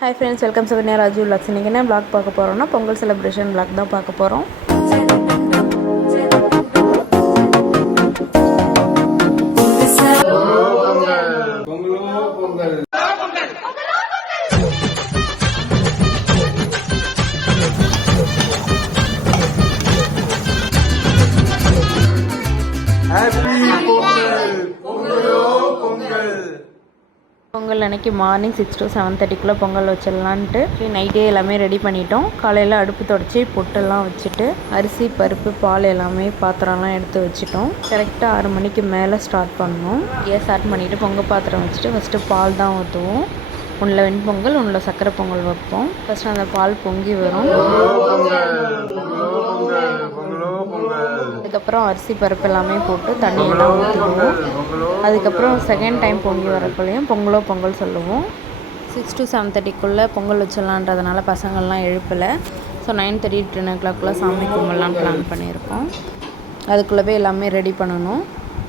Hi friends, welcome to Raju Vlogs. இன்னைக்கு என்ன vlog பார்க்க போறோம்னா பொங்கல் celebration vlog தான் பார்க்க போறோம். பொங்கல் அன்னைக்கு மார்னிங் 6 to 7:30 பொங்கல் வச்சிடலான்ட்டு நைட்டே எல்லாமே ரெடி பண்ணிட்டோம். காலையில் அடுப்பு தொடச்சி பொட்டெல்லாம் வச்சுட்டு அரிசி பருப்பு பால் எல்லாமே பாத்திரம்லாம் எடுத்து வச்சுட்டோம். கரெக்டாக 6 மணிக்கு மேலே ஸ்டார்ட் பண்ணோம். ஸ்டார்ட் பண்ணிவிட்டு பொங்கல் பாத்திரம் வச்சுட்டு ஃபஸ்ட்டு பால் தான் ஊற்றுவோம். ஒன்றில் வெண்பொங்கல் ஒன்றில் சக்கரை பொங்கல் வைப்போம். ஃபஸ்ட்டு அந்த பால் பொங்கி வரும். அதுக்கப்புறம் அரிசி பருப்பு எல்லாமே போட்டு தண்ணியெல்லாம் ஊற்றிடுவோம். அதுக்கப்புறம் செகண்ட் டைம் பொங்கி வரக்குள்ளேயும் பொங்கல் சொல்லுவோம். 6 to 7:30 பொங்கல் வச்சிடலான்றதுனால பசங்கள்லாம் எழுப்பலை. ஸோ 9:30 10 o'clock சாமி கும்பிடலான்னு பிளான் பண்ணியிருக்கோம். அதுக்குள்ளவே எல்லாமே ரெடி பண்ணணும்.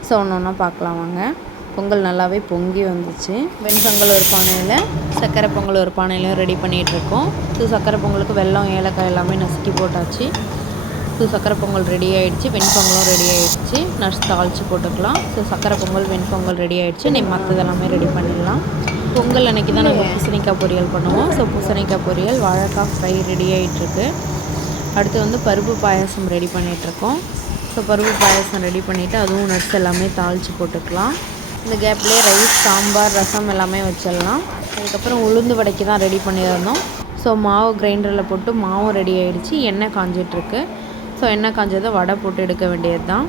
ஸோ ஒன்று பார்க்கலாம் வாங்க. பொங்கல் நல்லாவே பொங்கி வந்துச்சு. வெண்பொங்கல் ஒரு பானையில் சர்க்கரை பொங்கல் ஒரு பானையிலையும் ரெடி பண்ணிகிட்ருக்கோம். ஸோ சர்க்கரை பொங்கலுக்கு வெல்லம் ஏலக்காய் எல்லாமே நசுக்கி போட்டாச்சு. ஸோ சக்கரை பொங்கல் ரெடி ஆகிடுச்சு, வெண்பொங்கலும் ரெடி ஆகிடுச்சு. நட்ஸ் தாளித்து போட்டுக்கலாம். ஸோ சக்கரை பொங்கல் வெண்பொங்கல் ரெடி ஆகிடுச்சு. நீ மற்றதெல்லாமே ரெடி பண்ணிடலாம். பொங்கல் அன்றைக்கி தான் நாங்கள் பூசணிக்காய் பொரியல் பண்ணுவோம். ஸோ பூசணிக்காய் பொரியல், வாழைக்காய் ஃப்ரை ரெடி ஆகிட்டுருக்கு. அடுத்து வந்து பருப்பு பாயாசம் ரெடி பண்ணிகிட்ருக்கோம். ஸோ பருப்பு பாயாசம் ரெடி பண்ணிவிட்டு அதுவும் நட்ஸ் எல்லாமே தாளித்து போட்டுக்கலாம். இந்த கேப்லேயே ரைஸ், சாம்பார், ரசம் எல்லாமே வச்சிடலாம். அதுக்கப்புறம் உளுந்து வடைக்கு தான் ரெடி பண்ணியிருந்தோம். ஸோ மாவு கிரைண்டரில் போட்டு மாவும் ரெடி ஆகிடுச்சு. எண்ணெய் காஞ்சிட்ருக்கு. ஸோ எண்ணெய் காஞ்சதை வடை போட்டு எடுக்க வேண்டியது தான்.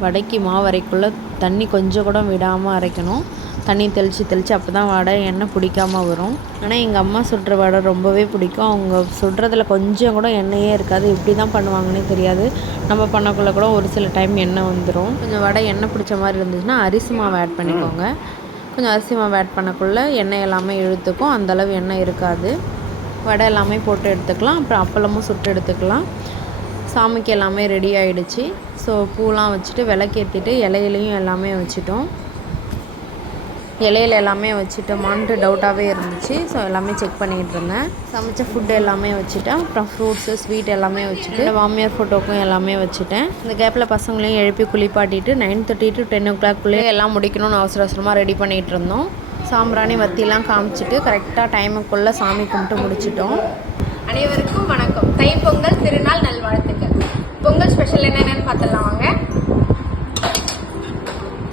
வடைக்கு மாவு அரைக்குள்ளே தண்ணி கொஞ்சம் கூட விடாமல் அரைக்கணும். தண்ணி தெளித்து அப்போ தான் வடை எண்ணெய் பிடிக்காமல் வரும். ஆனால் எங்கள் அம்மா சுடுற வடை ரொம்பவே பிடிக்கும். அவங்க சுடுறதுல கொஞ்சம் கூட எண்ணெயே இருக்காது. எப்படி தான் பண்ணுவாங்கன்னே தெரியாது. நம்ம பண்ணக்குள்ளே கூட ஒரு சில டைம் எண்ணெய் வந்துடும். கொஞ்சம் வடை எண்ணெய் பிடிச்ச மாதிரி இருந்துச்சுன்னா அரிசி மாவு ஆட் பண்ணிக்கோங்க. கொஞ்சம் அரிசி மாவு ஆட் பண்ணக்குள்ளே எண்ணெய் எல்லாமே இழுத்துக்கும். அந்தளவு எண்ணெய் இருக்காது. வடை எல்லாமே போட்டு எடுத்துக்கலாம். அப்புறம் அப்பளமும் சுட்டு எடுத்துக்கலாம். சாமிக்கு எல்லாமே ரெடி ஆகிடுச்சு. ஸோ பூலாம் வச்சுட்டு விளக்கேற்றிட்டு இலையிலையும் எல்லாமே வச்சுட்டோம். இலையில எல்லாமே வச்சுட்டோமான்ட்டு டவுட்டாகவே இருந்துச்சு. ஸோ எல்லாமே செக் பண்ணிகிட்டு இருந்தேன். சமைச்ச ஃபுட்டு எல்லாமே வச்சுட்டேன். அப்புறம் ஃப்ரூட்ஸு ஸ்வீட் எல்லாமே வச்சுட்டு மாமியார் ஃபோட்டோக்கும் எல்லாமே வச்சுட்டேன். இந்த கேப்பில் பசங்களையும் எழுப்பி குளிப்பாட்டிட்டு 9:30 to 10 o'clock எல்லாம் முடிக்கணும்னு அவசரமாக ரெடி பண்ணிகிட்டு இருந்தோம். சாம்பிராணி வத்திலாம் காமிச்சிட்டு கரெக்டாக டைமுக்குள்ளே சாமி கும்பிட்டு முடிச்சிட்டோம். அனைவருக்கும் வணக்கம். தைப்பொங்கல் திருநாள் நல்வாழ்த்துக்கள். பொங்கல் ஸ்பெஷல் என்னென்னு பார்த்துடலாம் வாங்க.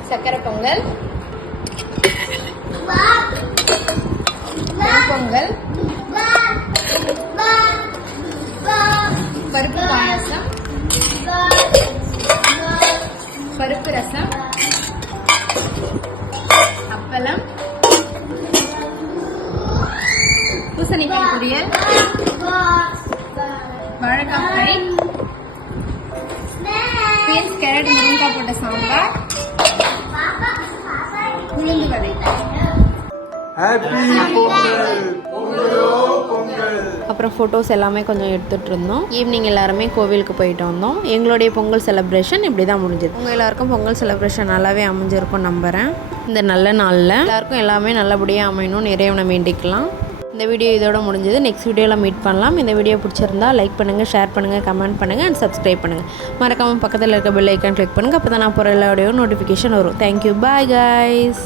சக்கரை பொங்கல், பொங்கல், பருப்பு பாயாசம், பருப்பு ரசம், அப்பளம், பூசணிக்காய் பொரியல், வாழைக்காய் ஃப்ரை, பீன்ஸ் கேரட் முருங்கைக்காய் போட்ட சாம்பார், உளுந்து வடை. அப்புறம் ஃபோட்டோஸ் எல்லாமே கொஞ்சம் எடுத்துகிட்டு இருந்தோம். ஈவினிங் எல்லாருமே கோவிலுக்கு போயிட்டு வந்தோம். எங்களுடைய பொங்கல் செலிப்ரேஷன் இப்படி தான் முடிஞ்சிருக்கு. உங்கள் எல்லாருக்கும் பொங்கல் செலிப்ரேஷன் நல்லாவே அமைஞ்சிருக்கும் நம்புகிறேன். இந்த நல்ல நாளில் எல்லாருக்கும் எல்லாமே நல்லபடியாக அமையணும், இறைவனை வேண்டிக்கலாம். இந்த வீடியோ இதோட முடிஞ்சது. நெக்ஸ்ட் வீடியோவில் மீட் பண்ணலாம். இந்த வீடியோ பிடிச்சிருந்தா லைக் பண்ணுங்கள், ஷேர் பண்ணுங்கள், கமெண்ட் பண்ணுங்கள் அண்ட் சப்ஸ்கிரைப் பண்ணுங்கள். மறக்காமல் பக்கத்தில் இருக்க பெல் ஐக்கான் கிளிக் பண்ணுங்கள். அப்போ தான் நான் போகிற எல்லா வீடியோ நோட்டிஃபிகேஷன் வரும். தேங்க்யூ. Bye guys.